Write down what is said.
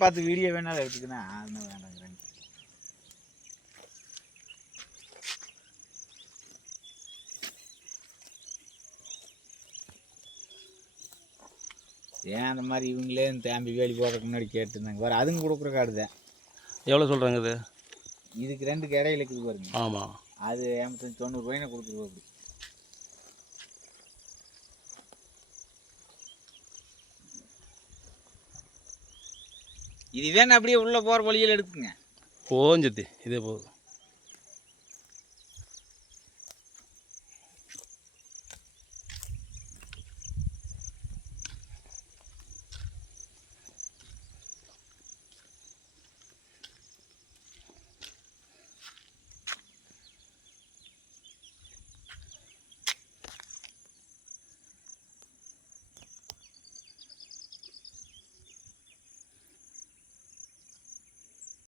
பார்த்து வீடியோ வேணாலும் எடுத்துக்கினா என்ன வேண்டாங்கிறாங்க. ஏன் அந்த மாதிரி இவங்களே தேம்பி வேலி போடுறதுக்கு முன்னாடி கேட்டுருந்தாங்க. வேறு அதுங்க கொடுக்குற காடு தான். எவ்வளோ சொல்கிறாங்க இது? இதுக்கு ரெண்டுக்கு இடையில இருக்குது பாருங்க. ஆமாம், அது 85-90 கொடுத்துருவோம். அப்படி இது வேணா அப்படியே உள்ளே போகிற வழியில் எடுக்குங்க. போஞ்சத்தி இதே போதும்.